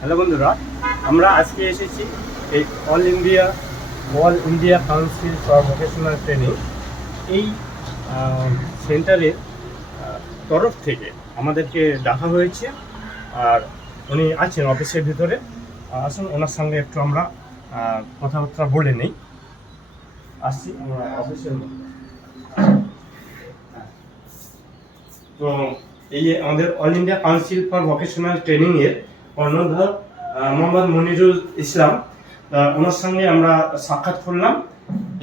Hello বন্ধুরা, আমরা আজকে এসেছি এই all India all India council for vocational training এই সেন্টারের তরফ থেকে আমাদেরকে ডাকা হয়েছে। আর উনি আছেন অফিসের ভিতরে। আসুন, ওনার সঙ্গে একটু আমরা কথাবার্তা বলে নেই। আসছি আমরা অফিসের তো এই আমাদের all India council for vocational training এর কর্ণধার মোহাম্মদ মনিরুল ইসলাম। ওনার সঙ্গে আমরা সাক্ষাৎ করলাম।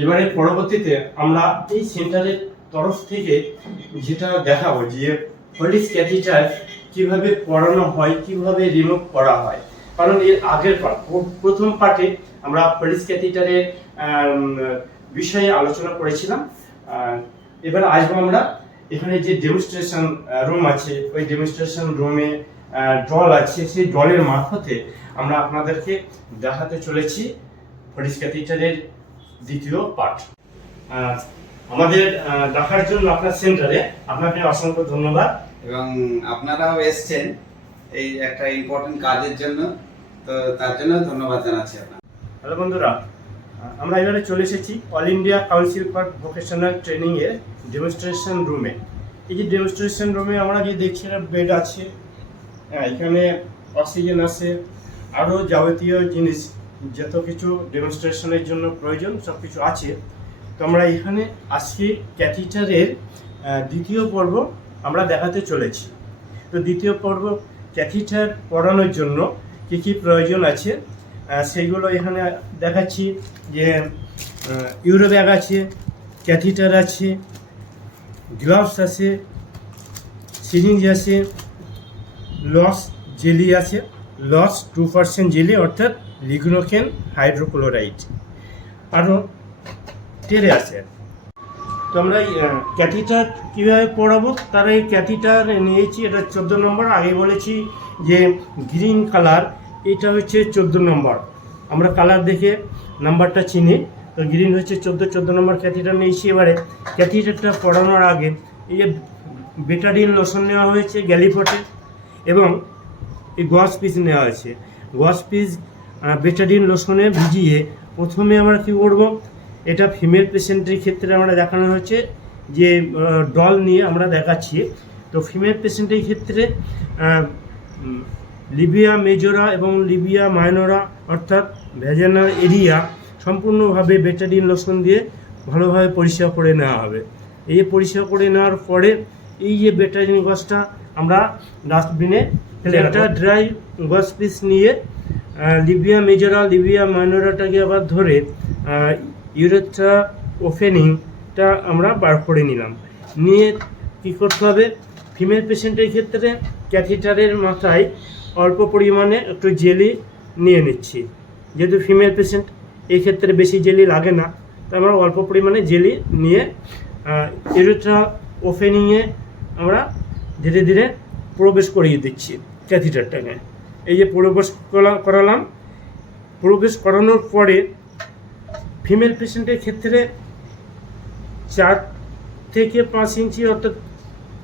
এবারে পরবর্তীতে আমরা এই সেন্টারের তরফ থেকে যেটা দেখাবো যে পলিস ক্যাথিটার কীভাবে পড়ানো হয়, কীভাবে রিমুভ করা হয়। কারণ এর আগের পার্ট প্রথম পার্টে আমরা পলিস ক্যাথিটারের বিষয়ে আলোচনা করেছিলাম। এবার আসব আমরা। এখানে যে ডেমনস্ট্রেশন রুম আছে, ওই ডেমনস্ট্রেশন রুমে জল আছে সেই জলের মারফতে আমরা আপনাদেরকে দেখাতে চলেছি ফরিস ক্যাথিটারের দ্বিতীয় পার্ট আমাদের দেখার জন্য আপনার সেন্টারে আপনাকে অসংখ্য ধন্যবাদ। এবং আপনারাও এসছেন এই একটা ইম্পর্টেন্ট কাজের জন্য তো তার জন্য ধন্যবাদ জানাচ্ছি আপনার হ্যালো বন্ধুরা আমরা এবারে চলে এসেছি all India council for vocational training এর ডেমনস্ট্রেশন রুমে এই যে ডেমনস্ট্রেশন রুমে আমরা যে দেখছি একটা বেড আছে হ্যাঁ এখানে অক্সিজেন আছে, আরও যাবতীয় জিনিস, যত কিছু ডেমনস্ট্রেশনের জন্য প্রয়োজন সব কিছু আছে। তো আমরা এখানে আজকে ক্যাথিটারের দ্বিতীয় পর্ব আমরা দেখাতে চলেছি। তো দ্বিতীয় পর্ব ক্যাথিটার পড়ানোর জন্য কী কী প্রয়োজন আছে? সেইগুলো এখানে দেখাচ্ছি যে ইউরো ব্যাগ আছে ক্যাথিটার আছে গ্লাভস আছে সিরিঞ্জ আছে লস জেলি আছে, লস টু পার্সেন্ট জেলি অর্থাৎ লিগ্নোকেন হাইড্রোক্লোরাইড। আরও টেরে আছে। তো আমরা ক্যাথিটার কীভাবে পড়াবো? তার এই ক্যাথিটার নিয়েছি, এটা চোদ্দ নম্বর। আগে বলেছি যে গ্রিন কালার, এটা হচ্ছে চোদ্দ নম্বর। আমরা কালার দেখে নাম্বারটা চিনি। তো গ্রিন হচ্ছে চোদ্দ চোদ্দ নম্বর ক্যাথিটার নিয়েছি। এবারে ক্যাথিটারটা পড়ানোর আগে এই যে বেটাডিন লোশন নেওয়া হয়েছে গ্যালিফটে এবং এই গস পিস নেওয়া হয়েছে। গস পিস বেটাডিন লোশনে ভিজিয়ে প্রথমে আমরা কী করব, এটা ফিমেল পেশেন্টের ক্ষেত্রে আমরা দেখানো হয়েছে যে ডল নিয়ে আমরা দেখাচ্ছি। তো ফিমেল পেশেন্টের ক্ষেত্রে লিবিয়া মেজোরা এবং লিবিয়া মাইনোরা অর্থাৎ ভেজানাল এরিয়া সম্পূর্ণভাবে বেটাডিন লোশন দিয়ে ভালোভাবে পরিষ্কার করে নেওয়া হবে। এই পরিষ্কার করে নেওয়ার পরে এই যে বেটাডিন গসটা আমরা ডাস্টবিনে ফেলে একটা ড্রাই গস পিস নিয়ে লিবিয়া মেজোরা, লিবিয়া মাইনোরাটাকে আবার ধরে ইউরেথ্রা ওপেনিংটা আমরা বার করে নিলাম। নিয়ে কী করতে হবে? ফিমেল পেশেন্টের ক্ষেত্রে ক্যাথিটারের মাথায় অল্প পরিমাণে একটু জেলি নিয়ে নিচ্ছি। যেহেতু ফিমেল পেশেন্ট, এই ক্ষেত্রে বেশি জেলি লাগে না। তো আমরা অল্প পরিমাণে জেলি নিয়ে ইউরেথ্রা ওপেনিংয়ে আমরা ধীরে ধীরে প্রবেশ করিয়ে দিচ্ছি ক্যাথিটারটাকে। এই যে প্রবেশ করা- করালাম। প্রবেশ করানোর পরে ফিমেল পেশেন্টের ক্ষেত্রে চার থেকে পাঁচ ইঞ্চি অর্থাৎ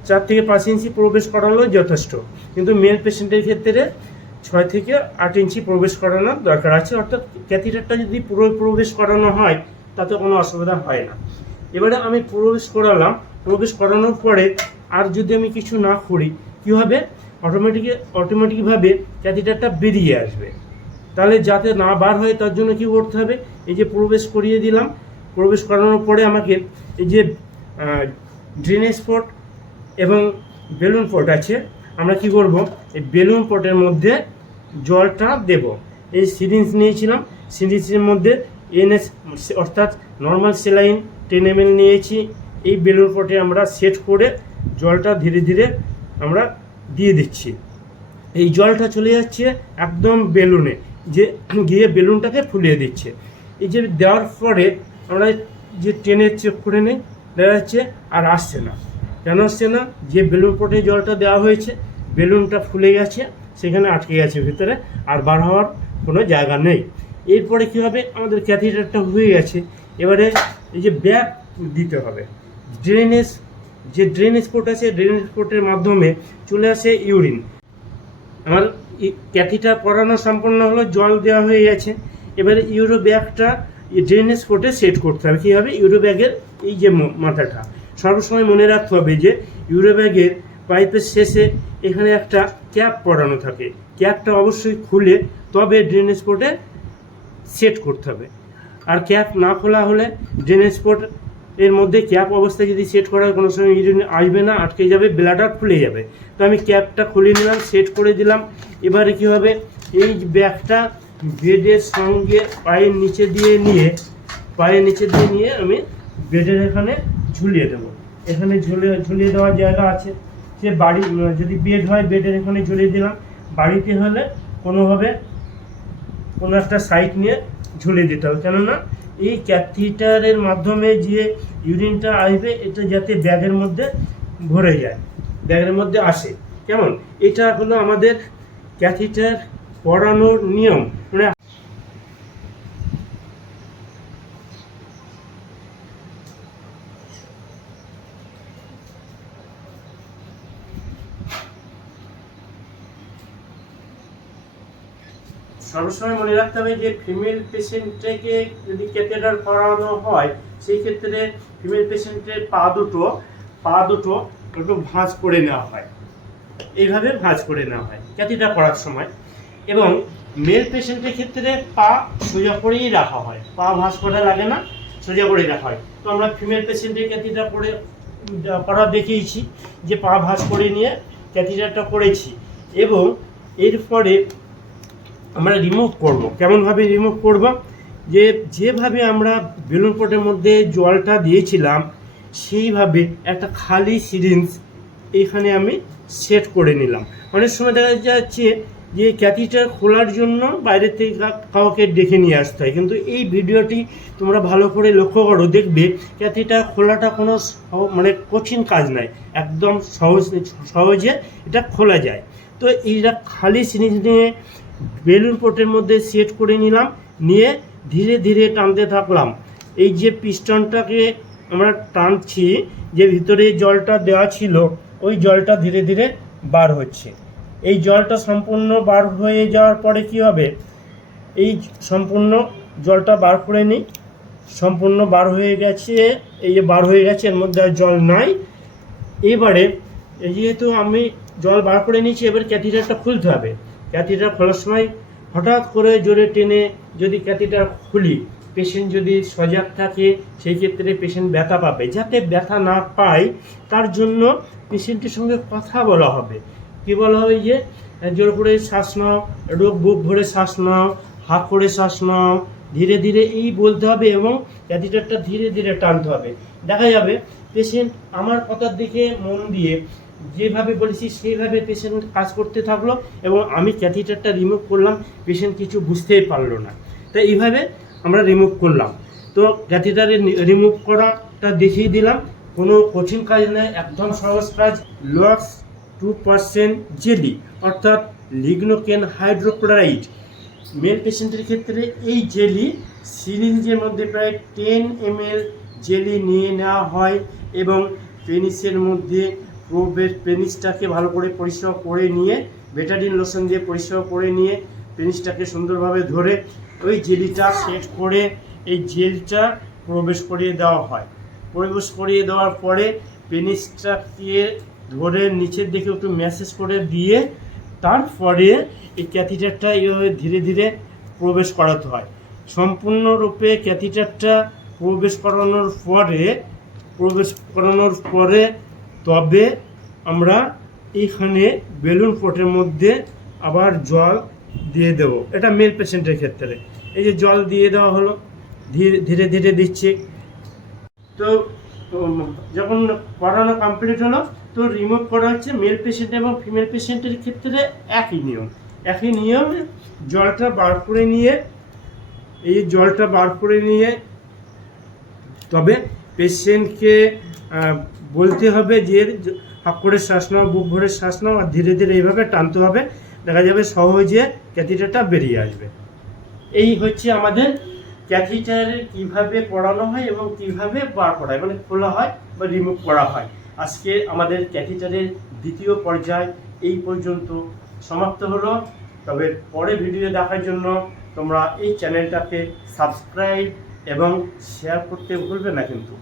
চার থেকে পাঁচ ইঞ্চি প্রবেশ করানো যথেষ্ট। কিন্তু মেল পেশেন্টের ক্ষেত্রে ছয় থেকে আট ইঞ্চি প্রবেশ করানোর দরকার আছে। অর্থাৎ ক্যাথিটারটা যদি পুরো প্রবেশ করানো হয়, তাতে কোনো অসুবিধা হয় না। এবারে আমি প্রবেশ করালাম। প্রবেশ করানোর পরে আর যদি আমি কিছু না করি, কী হবে? অটোমেটিক অটোমেটিকভাবে ক্যাথিটারটা বেরিয়ে আসবে। তাহলে যাতে না বার হয়, তার জন্য কি করতে হবে? এই যে প্রবেশ করিয়ে দিলাম। প্রবেশ করানোর পরে আমাকে এই যে ড্রেনেজ পট এবং বেলুন পট আছে, আমরা কি করব? এই বেলুন পটের মধ্যে জলটা দেব। এই সিরিঞ্জ নিয়েছিলাম। সিরিঞ্জের মধ্যে এনএস, অর্থাৎ নর্মাল সেলাইন টেন এম নিয়েছি। এই বেলুন পটে আমরা সেট করে জলটা ধীরে ধীরে আমরা দিয়ে দিচ্ছি। এই জলটা চলে যাচ্ছে একদম বেলুনে, যে গিয়ে বেলুনটাকে ফুলিয়ে দিচ্ছে। এই যে দেওয়ার পরে আমরা যে ট্রেনে চেক করে নেই, দেখা যাচ্ছে আর আসছে না। কেন আসছে না? যে বেলুন পটে জলটা দেওয়া হয়েছে, বেলুনটা ফুলে গেছে, সেখানে আটকে গেছে ভিতরে, আর বার হওয়ার কোনো জায়গা নেই। এরপরে কী হবে? আমাদের ক্যাথিটারটা হয়ে গেছে। এবারে এই যে ব্যাগ দিতে হবে। ড্রেনেজ যে ড্রেন পোর্ট আছে ড্রেনেজ পোর্টের মাধ্যমে চলে আসে ইউরিন আমার ক্যাথিটার পরানো সম্পন্ন হলো, জল দেওয়া হয়ে গেছে। এবারে ইউরো ব্যাগটা ড্রেনেজ স্পোর্টে সেট করতে হবে। কী হবে ইউরো ব্যাগের এই যে মাথাটা। সর্বসময় মনে রাখতে হবে যে ইউরো ব্যাগের পাইপের শেষে এখানে একটা ক্যাপ পরানো থাকে। ক্যাপটা অবশ্যই খুলে তবে ড্রেনেজ স্পোর্টে সেট করতে হবে। আর ক্যাপ না খোলা হলে ড্রেনেজ স্পট এর মধ্যে ক্যাপ অবস্থায় যদি সেট করার কোনো সময় ইউরিন আসবে না, আটকে যাবে ব্লাডার খুলে যাবে। তো আমি ক্যাপটা খুলে নিলাম সেট করে দিলাম। এবারে কী হবে? এই ব্যাগটা বেডের সঙ্গে পায়ের নিচে দিয়ে নিয়ে, পায়ের নিচে দিয়ে নিয়ে আমি বেডের এখানে ঝুলিয়ে দেবো। এখানে ঝুলিয়ে ঝুলিয়ে দেওয়ার জায়গা আছে। সে বাড়ি, যদি বেড হয় বেডের এখানে ঝুলিয়ে দিলাম। বাড়িতে হলে কোনোভাবে কোনো একটা সাইড নিয়ে ঝুলিয়ে দিতে হবে। কেননা এই ক্যাথিটারের মাধ্যমে যে ইউরিনটা আসবে, এটা যাতে ব্যাগের মধ্যে ভরে যায়, ব্যাগের মধ্যে আসে। কেমন? এটা হলো আমাদের ক্যাথিটার পড়ানোর নিয়ম মানে সবসময় মনে রাখতে হবে যে ফিমেল পেশেন্টকে যদি ক্যাথেটার করানো হয়, সেই ক্ষেত্রে ফিমেল পেশেন্টের পা দুটো পা দুটো একটু ভাঁজ করে নেওয়া হয়। এইভাবে ভাঁজ করে নেওয়া হয় ক্যাথিটার করার সময়। এবং মেল পেশেন্টের ক্ষেত্রে পা সোজা করেই রাখা হয়, পা ভাঁজ করা লাগে না, সোজা করেই রাখা হয়। তো আমরা ফিমেল পেশেন্টের ক্যাথিটার করে করা দেখিয়েছি যে পা ভাঁজ করে নিয়ে ক্যাথিটারটা করেছি। এবং এরপরে আমরা রিমুভ করব। কেমনভাবে রিমুভ করব? যে, যেভাবে আমরা বেলুন পটের মধ্যে জলটা দিয়েছিলাম, সেইভাবে একটা খালি সিরিঞ্জ এখানে আমি সেট করে নিলাম। অনেক সময় দেখা যাচ্ছে যে ক্যাথিটার খোলার জন্য বাইরে থেকে কাউকে ডেকে নিয়ে আসতে হয়। কিন্তু এই ভিডিওটি তোমরা ভালো করে লক্ষ্য করো, দেখবে ক্যাথিটার খোলাটা কোনো মানে কঠিন কাজ নয়। একদম সহজ, সহজে এটা খোলা যায়। তো এইটা খালি সিরিঞ্জ নিয়ে বেলুন পোর্টের মধ্যে সেট করে নিলাম, নিয়ে ধীরে ধীরে টানতে থাকলাম। এই যে পিস্টনটাকে আমরা টানছি, যে ভিতরে জলটা দেওয়া ছিল, ওই জলটা ধীরে ধীরে বার হচ্ছে। এই জলটা সম্পূর্ণ বার হয়ে যাওয়ার পরে কি হবে? এই সম্পূর্ণ জলটা বার করে নিই। সম্পূর্ণ বার হয়ে গেছে, এই যে বার হয়ে গেছে, এর মধ্যে আর জল নাই। এবারে, যেহেতু আমি জল বার করে নিয়েছি, এবার ক্যাথিটারটা খুলতে হবে। ক্যাথিটার খোলার সময় হঠাৎ করে জোরে টেনে যদি ক্যাথিটার খুলি পেশেন্ট যদি সজাগ থাকে, সেই ক্ষেত্রে পেশেন্ট ব্যথা পাবে। যাতে ব্যথা না পায়, তার জন্য পেশেন্টের সঙ্গে কথা বলা হবে। কি বলা হবে যে, জোর করে শ্বাস নাও, রোগ বুক ভরে শ্বাস নাও, হাত করে শ্বাস নাও, ধীরে ধীরে এই বলতে হবে এবং ক্যাথিটারটা ধীরে ধীরে টানতে হবে। দেখা যাবে পেশেন্ট আমার কথার দিকে মন দিয়ে যেভাবে বলেছি, সেইভাবে পেশেন্ট কাজ করতে থাকল এবং আমি ক্যাথিটারটা রিমুভ করলাম পেশেন্ট কিছু বুঝতেই পারল না। তো এইভাবে আমরা রিমুভ করলাম। তো ক্যাথিটারে রিমুভ করাটা দেখিয়ে দিলাম, কোনো কঠিন কাজ নয়, একদম সহজ কাজ লস টু পার্সেন্ট জেলি অর্থাৎ লিগনোকেন হাইড্রোক্লোরাইড মেল পেশেন্টের ক্ষেত্রে এই জেলি সিরিঞ্জের মধ্যে প্রায় টেন এম জেলি নিয়ে নেওয়া হয় এবং পেনিসের মধ্যে প্রবেশ পেনিসটাকে ভালো করে পরিষ্কার করে নিয়ে বেটাডিন লোশন দিয়ে পরিষ্কার করে নিয়ে পেনিসটাকে সুন্দরভাবে ধরে ওই জেলিটা সেট করে এই জেলটা প্রবেশ করিয়ে দেওয়া হয়। প্রবেশ করিয়ে দেওয়ার পরে পেনিসটাকে ধরে নিচের দিকে একটু ম্যাসেজ করে দিয়ে তারপরে এই ক্যাথিটারটা এইভাবে ধীরে ধীরে প্রবেশ করাতে হয়। সম্পূর্ণরূপে ক্যাথিটারটা প্রবেশ করানোর পরে, প্রবেশ করানোর পরে তবে আমরা এইখানে বেলুন পটের মধ্যে আবার জল দিয়ে দেব। এটা মেল পেশেন্টের ক্ষেত্রে। এই যে জল দিয়ে দেওয়া হলো, ধীরে ধীরে ধীরে দিচ্ছি। তো যখন করানো কমপ্লিট হলো, তো রিমুভ করা হচ্ছে মেল পেশেন্ট এবং ফিমেল পেশেন্টের ক্ষেত্রে একই নিয়ম। একই নিয়মে, জলটা বার করে নিয়ে, এই জলটা বার করে নিয়ে, তবে পেশেন্টকে বলতে হবে যে হাক করে শ্বাস নাও, বুক ভরে শ্বাস নাও, আর ধীরে ধীরে এইভাবে টানতে হবে। দেখা যাবে সহজে ক্যাথিটারটা বেরিয়ে আসবে। এই হচ্ছে আমাদের ক্যাথিটার কীভাবে পড়ানো হয় এবং কীভাবে বার করা হয় মানে খোলা হয় বা রিমুভ করা হয়। আজকে আমাদের ক্যাথিটারের দ্বিতীয় পর্যায় এই পর্যন্ত সমাপ্ত হলো। তবে পরে ভিডিও দেখার জন্য তোমরা এই চ্যানেলটাকে সাবস্ক্রাইব এবং শেয়ার করতে ভুলবে না কিন্তু।